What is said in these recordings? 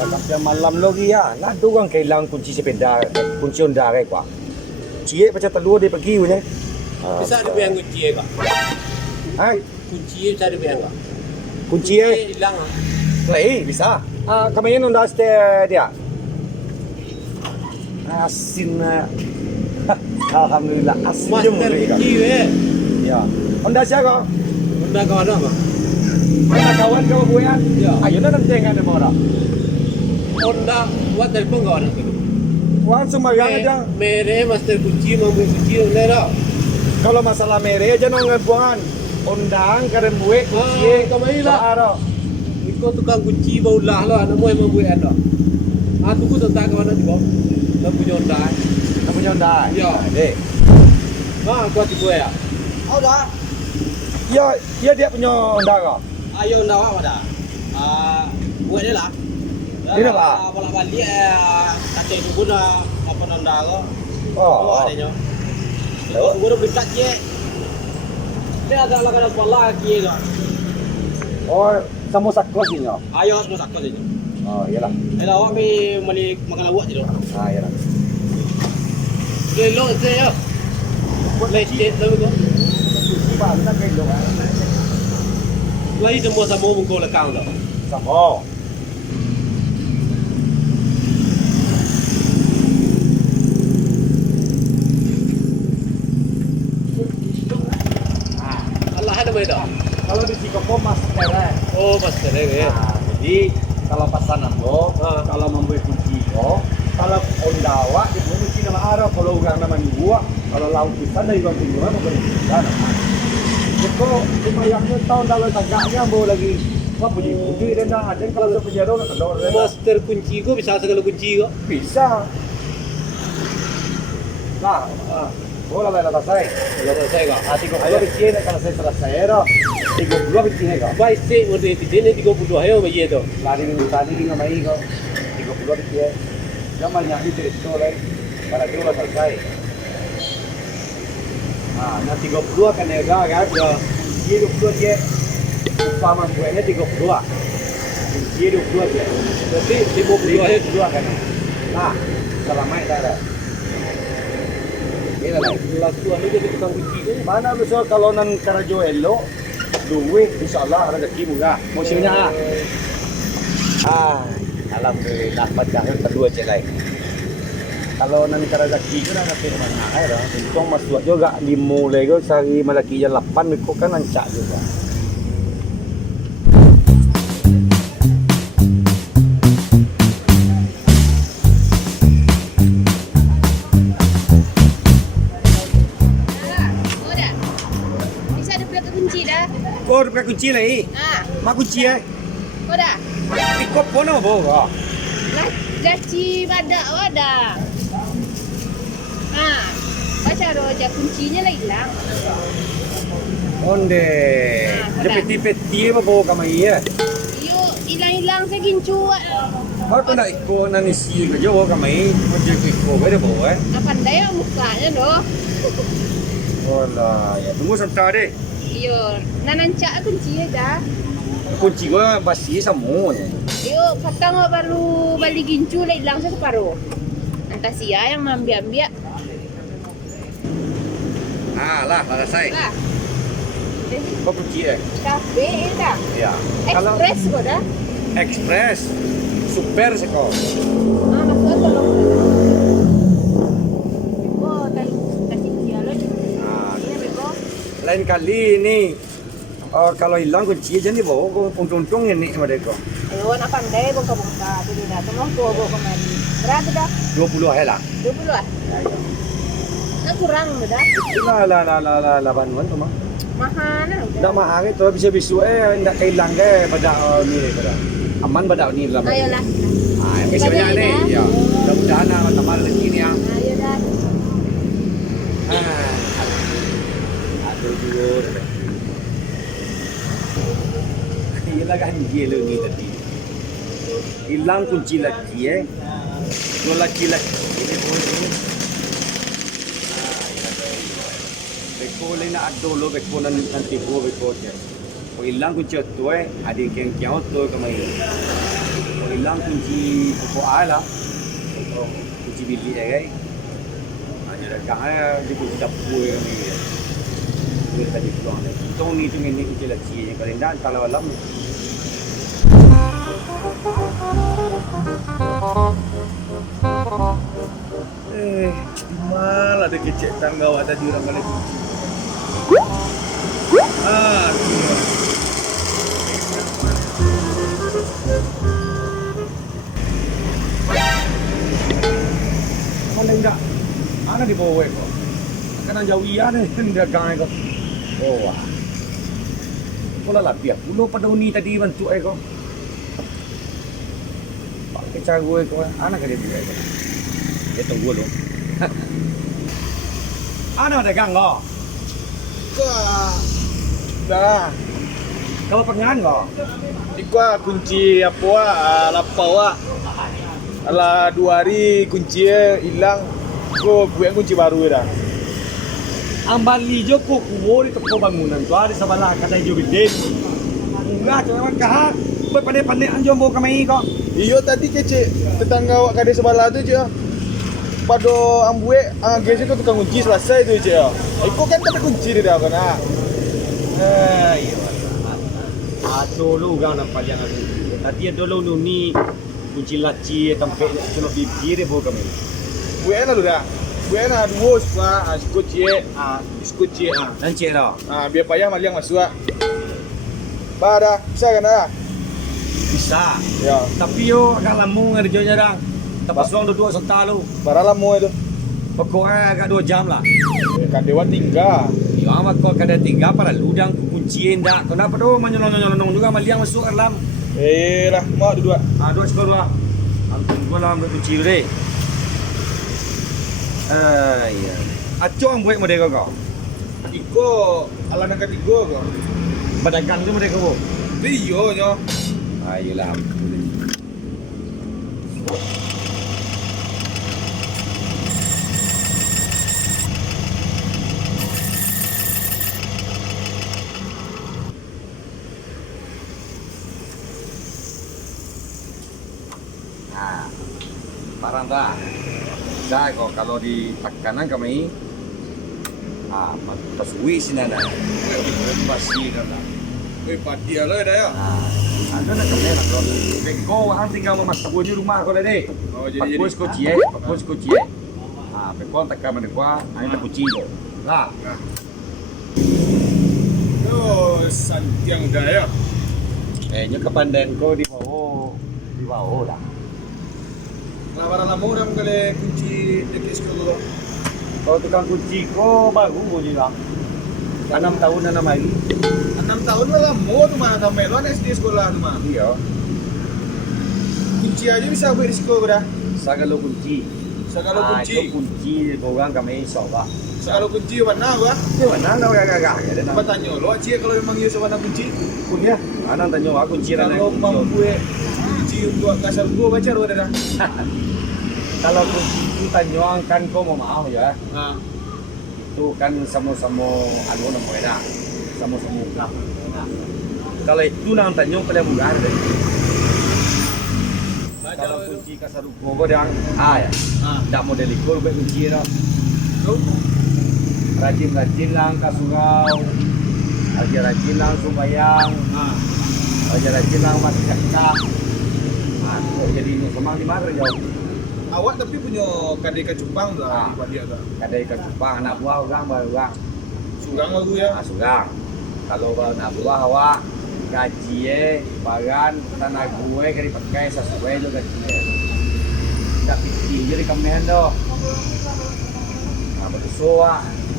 Sampai malam lagi ya. Nak orang kehilangan kunci sepeda, kunci Honda kayak gua. Cie macam telur dia pergi punya. Bisa ada yang kunci kak? Hai, Kunci bisa ada yang kak? kunci hilang. bisa. Kemarin Honda dia. Asin. Alhamdulillah asin je Master murah. kunci Ya. Honda siapa? Honda kawan apa? Honda kawan kau buat? Ya. Ayo nak nanti kan ada orang. Honda buat telepon kawan apa? Wan sembahyang aja. Mere master kunci mampu kunci Honda dah. Kalau masalah mere aja nong buangan. Undang karen buat kunci. Kamai lah. Soaro. Iko tukang kunci bau lah lah. Nama yang mampu ada. Tunggu tentang kawan nanti kau. Kamu punya Honda. Kamu punya Honda? Ya. Dek. Kau tipu ya? Oh dah. Ya dia punya Honda kau. Ayo Honda apa dah? Buat dia lah. Dia nak apa? Bolak balik kata itu guna apa Honda kau. Oh. Adanya. Lalu guna berikat je. Dia ada lah kena pola lagi kau. Oh, sama sakos ni nyo. Ayo semua sakit saja. Oh, iyalah. Kalau awak mali makan lawak je tu. Iyalah. Gelok saya. Lecet tu kau. Ba, kita kelo ah. Lagi semua sama mungkau lekang tu. Sama. Allah ada mana dah? Kalau di Cikopo master eh. Oh master ya. Nah, jadi kalau pesanan lo, kalau membuat kunci lo, kalau Honda awak dia punya kunci nama arah, kalau orang nama dua, kalau laut kita dari bang tinggal mau berita nama. Jadi cuma yang tahun lalu tagaknya mau lagi apa punya kunci dan ada kalau ada penjara nak kendor. Master kunci kau bisa segala kunci kau. Bisa. Nah, bola lah selesai. Kalau selesai kau. Hati kau kalau bikin kalau saya selesai ero, 30 bikin kau. Baik sih, udah di sini 30 ayo bagi itu. Lari minggu tadi di ngamai kau. 30 bikin. Jangan nyanyi dari situ lagi. Para dia udah selesai. Nah, nanti 30 akan nega kan? Ya. Dia 20 dia. Upama buahnya 32. Dia 22 dia. Berarti 50 ayo. 32 kan. Nah, selama itu ada. Ini lah. Kelas tua ni jadi tukang kunci kau. Mana besok kalau nan karajo elo, duit insyaallah rezeki murah. Musimnya alhamdulillah padahal kedua je lain. Kalau nan rezeki kan ada mana ada. Untung masuk juga dimulai go sehari malaki jam 8 kok kan lancak juga. Kau ada kunci lagi? Mak kunci Kau dah? Ikut pun apa kau? Gaci badak wadah. Baca roja kuncinya lah hilang. Onde. Dia peti-peti apa bawa kamai ya? Yuk, hilang-hilang saya gincu. Kau tu nak ikut nan isi ke jauh kamai? Kau jadi ikut ke dia bawa Apa daya mukanya doh? Walah, ya tunggu sebentar deh. Yuk, nanancak kunci dah. Kunci gua basi semua ni. Yuk, kata ngau baru balik gincu lah hilang saya separuh. Entah sia yang ambil-ambil. Lah selesai. Lah. Kau kunci Kafe dah. Ya. Kalau Express kau dah. Express, super sekau. Maksudnya tolong. Oh, tadi kasih dia lagi. Ini bego. Lain kali ni kalau hilang kunci aja ni bawa kau untung-untung ni mereka. Ayo, nak pandai kau buka tu dah. Tolong kau kemari. Berapa dah? 20 lah. 20 lah. Nak kurang dah. Lah banuan tu mah. Mahal lah. Dah mahal itu bisa bisu nak hilang ke pada ni pada. Aman pada ni lah. Ayolah. Bisa banyak ni. Ya. Mudah-mudahan nak tambah rezeki ni ah. Ayo dah. Aduh jujur. Ialah kan gila ni tadi. Hilang kunci lagi Dua laki-laki ini pun ini. Beko lain nak ado lo beko nanti bo beko je. Kau hilang kunci auto ada yang auto kemai. Kau hilang kunci pokok ala, kunci bilik kan. Hanya dah di kunci dapur kemai. Dia tadi pulang ni. Tong ni tu ni kunci laci yang kalenda kalau alam. Malah ada kecek tangga awak tadi orang balik kunci. Mana enggak? Ana di bawah kau. Kena jauhian ni dagang kau. Oh wah. Kau lah biar pulau pada uni tadi bantu kau. Pakai cara gue kau. Ana kena dia kau. Dia tunggu lo. Ana dagang kau. Dah. Kau pengen kau? Ikwa kunci apa lapau ala 2 hari kunci hilang. Ko buat kunci baru dah. Ambali jo ko kuwo di toko bangunan tu ada sebelah kedai jo gede. Enggak, cuma kahak. Pandai-pandai anjo mau kemai kok. Iyo tadi kecek tetangga awak kade sebelah tu je. Pada ambue gesi tu tukang kunci selesai tu je. Iko kan tak ada kunci dia kan. Iya. Dulu kan nampak yang aku. Tadi dulu nuni kunci laci tempat cuma bibir dia bawa kami. Buena lu dah. Buena dua suka skocie Dan cik dah. biar payah maliang masuk. Bara, bisa kan dah? Bisa. Ya. Tapi yo agak lama kerjanya dah. Tapi suang dua serta lu. Bara lama itu. Pokoknya agak 2 jam lah. Kan dewan tinggal. Ya, mak kau kada tinggal pada ludang kunciin dah. Kenapa tu menyolong juga maliang masuk ke dalam. Lah, mau dua. Dua sekolah. Antum gua lah ambil kunci dulu. Iya. Acong buat mereka kau. Iko ala nak tiga kau. Berdagang tu mereka kau. Iyo nyo. Ayolah. Parang dah. Dah kok kalau di kanan kami pasui sini ada. Pasti dah. Padi ala dah ya. Ada nak kami nak kau. Beko ang tinggal memasuk di rumah kau leh. Oh jadi. Pakpus kunci. Beko tak kami nak kuah, ani tak kunci kau. Lah. Oh, santiang dah ya. Nya kepandan kau di bawah dah. Bara lama orang kale kunci dekat sekolah. Kalau tukang kunci kau baru je lah. 6 tahun na naman. 6 tahun lah lama tu mah sampai lo SD sekolah tu mah. Iya. Kunci aja bisa buat di sekolah dah. Sagalo kunci. Sagalo kunci. Itu kunci orang kami soba. Sagalo kunci mana gua? Itu mana lo gagak. Apa tanya lo aja kalau memang iya sama kunci. Punya. Anak tanya aku kunci Kalau mampu kunci buat kasar gua baca lo dah. Kalau kunci itu tanya kan kau mau ya. Itu kan sama-sama anu namanya dah. Sama-sama enggak. Kalau itu nang tanya kalian murah deh. Kalau kunci kasar gua dah ya. Tak model ikut kunci dah. Rajin-rajin lang kasurau. Rajin-rajin lang sumayang. Rajin-rajin lang masyarakat. Jadi semang di mana jauh. Awak tapi punya kadai kacupang tu lah buat dia tu. Kadai kacupang anak buah orang baru orang. Surang aku ya. Surang. Kalau anak buah awak gaji bagan tanah gue kali pakai sesuai lo gaji. Tak pikir jadi kemen tu. Betul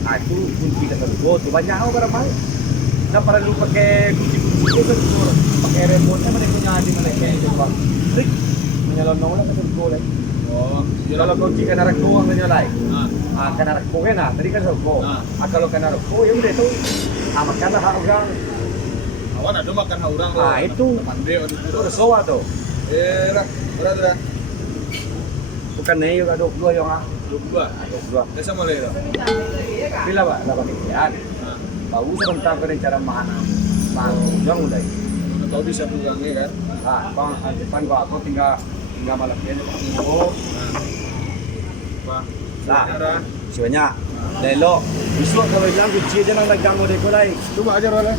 itu kunci keseluruh tu banyak orang berapa? Nak perlu pakai kunci itu pakai remote mana punya di mana kayak coba. Trik menyalon lah keseluruh lah. Oh, kalau kunci kena reko ang nyalai. Kena reko kena, tadi kan reko. Kalau kena reko ya udah tu. Makan lah orang. Awak ada makan orang tu. Itu pandai ada itu resoa tu. Lah, berada. Bukan nih juga 22 yang 22. 22. Dah sama le tu. Bila ba? Dapat ikan. Bau sebentar kena cara mana. panjang udah. Tahu bisa pegangnya kan. Nah, bang, depan gua aku tinggal malam ini aku. Pak. Nah, Saudara, sebenarnya lelo. Besok kalau bilang kunci aja nang dagang mau dekorai. coba aja Rola.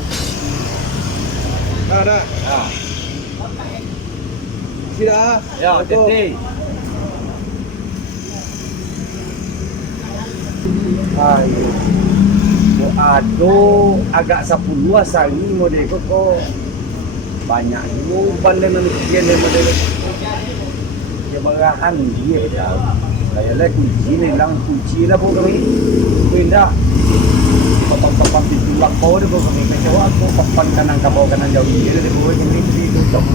Ada. Nah, Tidak. ya, tete. Ayo. Aduh, agak 10 sari model kok banyak juga bandeng dan kian yang model ya marahan dia dah kayak lah kunci ni lang kunci lah pun kami pindah papan pintu lakau dia pun kami kacau aku papan kanan kabau kanan jauh dia dia pun kami tutup